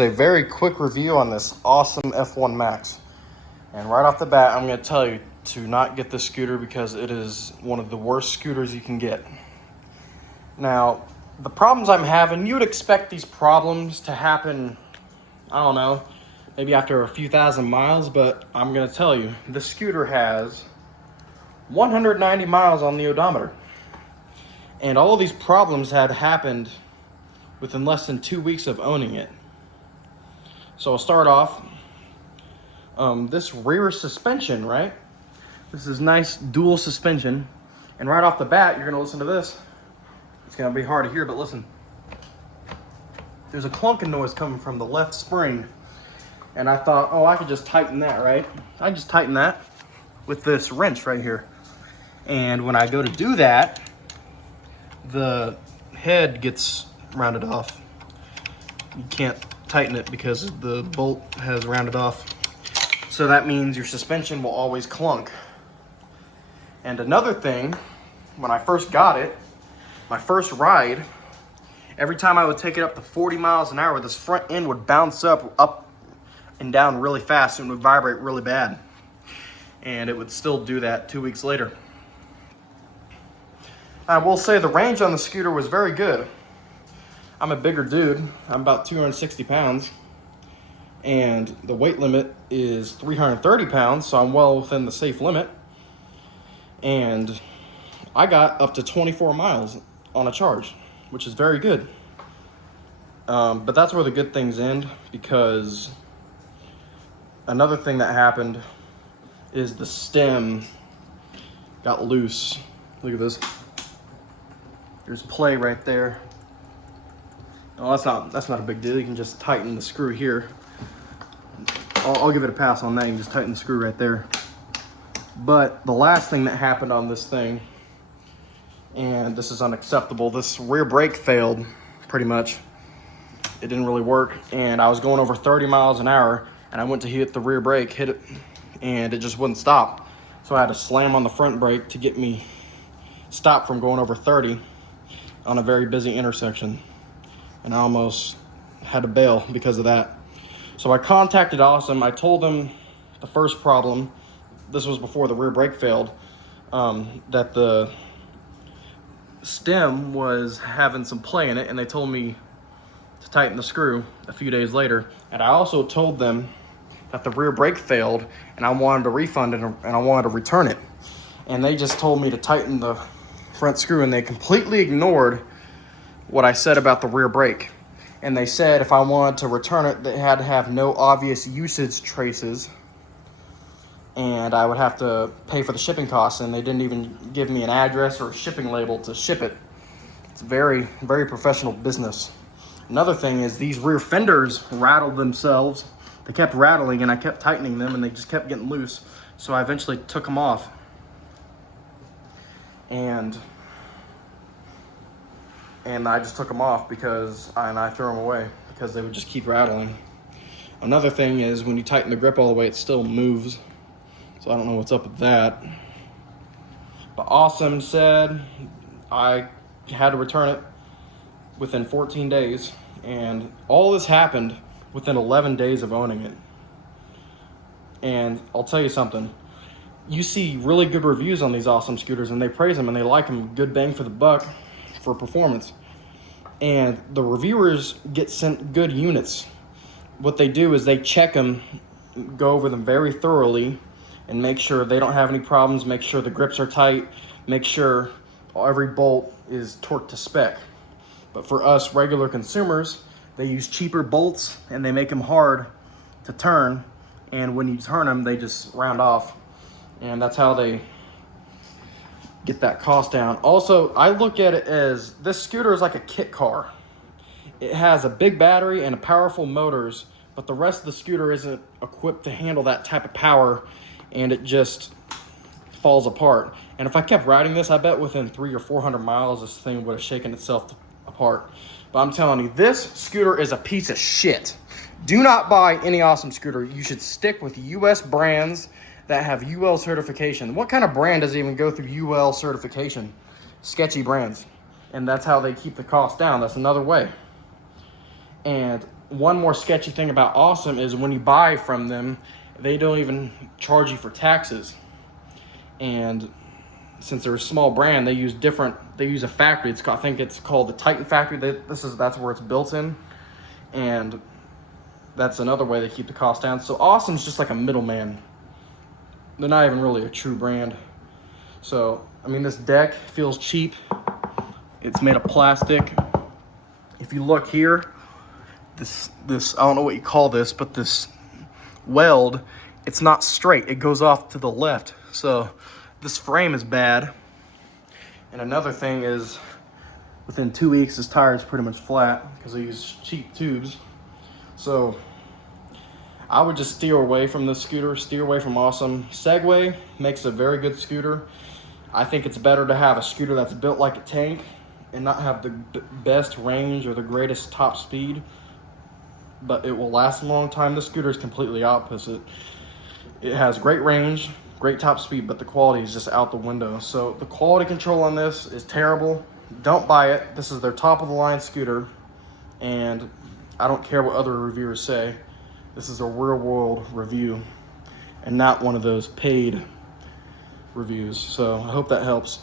A very quick review on this Ausom F1 Max. And right off the bat, I'm going to tell you to not get this scooter because it is one of the worst scooters you can get. Now, the problems I'm having, you would expect these problems to happen, I don't know, maybe after a few thousand miles, but I'm going to tell you, this scooter has 190 miles on the odometer. And all of these problems had happened within less than 2 weeks of owning it. So I'll start off, this rear suspension, right? This is nice dual suspension. And right off the bat, you're gonna listen to this. It's gonna be hard to hear, but listen. There's a clunking noise coming from the left spring. And I thought, oh, I could just tighten that, right? I just tighten that with this wrench right here. And when I go to do that, the head gets rounded off. You can't tighten it because the bolt has rounded off. So that means your suspension will always clunk. And another thing, when I first got it, my first ride, every time I would take it up to 40 miles an hour, this front end would bounce up and down really fast and would vibrate really bad. And it would still do that 2 weeks later. I will say the range on the scooter was very good. I'm a bigger dude. I'm about 260 pounds. And the weight limit is 330 pounds, so I'm well within the safe limit. And I got up to 24 miles on a charge, which is very good. But that's where the good things end, because another thing that happened is the stem got loose. Look at this. There's play right there. Oh, that's not a big deal. You can just tighten the screw here. I'll give it a pass on that. You can just tighten the screw right there. But the last thing that happened on this thing, and this is unacceptable, this rear brake failed pretty much. It didn't really work, and I was going over 30 miles an hour, and I went to hit the rear brake, hit it, and it just wouldn't stop. So I had to slam on the front brake to get me stopped from going over 30 on a very busy intersection. And I almost had to bail because of that. So I contacted Ausom. I told them the first problem, this was before the rear brake failed, that the stem was having some play in it, and they told me to tighten the screw a few days later. And I also told them that the rear brake failed and I wanted a refund and I wanted to return it. And they just told me to tighten the front screw, and they completely ignored what I said about the rear brake. And they said if I wanted to return it, they had to have no obvious usage traces, and I would have to pay for the shipping costs, and they didn't even give me an address or a shipping label to ship it. It's very, very professional business. Another thing is these rear fenders rattled themselves. They kept rattling, and I kept tightening them, and they just kept getting loose. So I eventually took them off. And I just took them off and I threw them away because they would just keep rattling. Another thing is when you tighten the grip all the way, it still moves. So I don't know what's up with that. But Ausom said I had to return it within 14 days. And all this happened within 11 days of owning it. And I'll tell you something. You see really good reviews on these Ausom scooters, and they praise them and they like them. Good bang for the buck for performance. And the reviewers get sent good units. What they do is they check them, go over them very thoroughly, and make sure they don't have any problems, make sure the grips are tight, make sure every bolt is torqued to spec. But for us regular consumers, they use cheaper bolts and they make them hard to turn, and when you turn them, they just round off. And that's how they get that cost down. Also, I look at it as this scooter is like a kit car. It has a big battery and powerful motors, but the rest of the scooter isn't equipped to handle that type of power, and it just falls apart. And if I kept riding this, I bet within 300 or 400 miles, this thing would have shaken itself apart. But I'm telling you, this scooter is a piece of shit. Do not buy any Ausom scooter. You should stick with US brands that have UL certification. What kind of brand does even go through UL certification? Sketchy brands. And that's how they keep the cost down. That's another way. And one more sketchy thing about Ausom is when you buy from them, they don't even charge you for taxes. And since they're a small brand, they use a factory. I think it's called the Titan factory. That's where it's built in. And that's another way they keep the cost down. So Ausom's just like a middleman. They're not even really a true brand. So, I mean, this deck feels cheap. It's made of plastic. If you look here, this I don't know what you call this, but this weld, it's not straight. It goes off to the left. So this frame is bad. And another thing is, within 2 weeks, this tire is pretty much flat because I use cheap tubes. So I would just steer away from this scooter, steer away from Ausom. Segway makes a very good scooter. I think it's better to have a scooter that's built like a tank and not have the best range or the greatest top speed, but it will last a long time. This scooter is completely opposite. It has great range, great top speed, but the quality is just out the window. So the quality control on this is terrible. Don't buy it. This is their top of the line scooter, and I don't care what other reviewers say. This is a real world review and not one of those paid reviews. So I hope that helps.